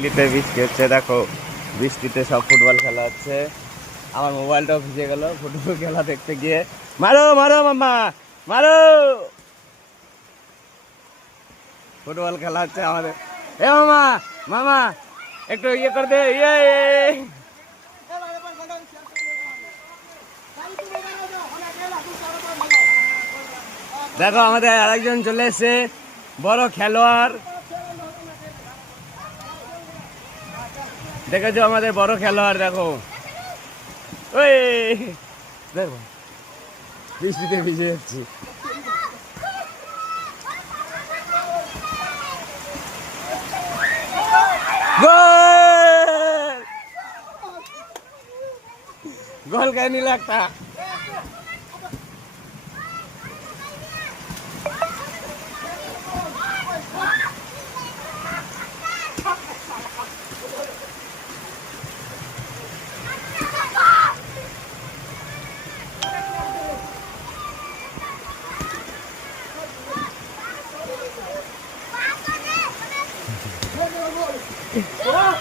ইটলিতে বৃষ্টি হচ্ছে, দেখো বৃষ্টিতে সব ফুটবল খেলা হচ্ছে। আমার মোবাইলটাও ভিজে গেল ফুটবল খেলা দেখতে গিয়ে। মারো মারো মামা মারো, ফুটবল খেলা হচ্ছে আমাদের। এ মামা মামা একটু ইয়ে করে দে, ইয়ে দেখো আমাদের আরেকজন চলে এসছে, বড় খেলোয়াড়। দেখেছো আমাদের বড় খেলোয়াড়, দেখো ওই দেখো বৃষ্টিতে ভিজে যাচ্ছি। গোল, গোল খাই নিল একটা। Oh!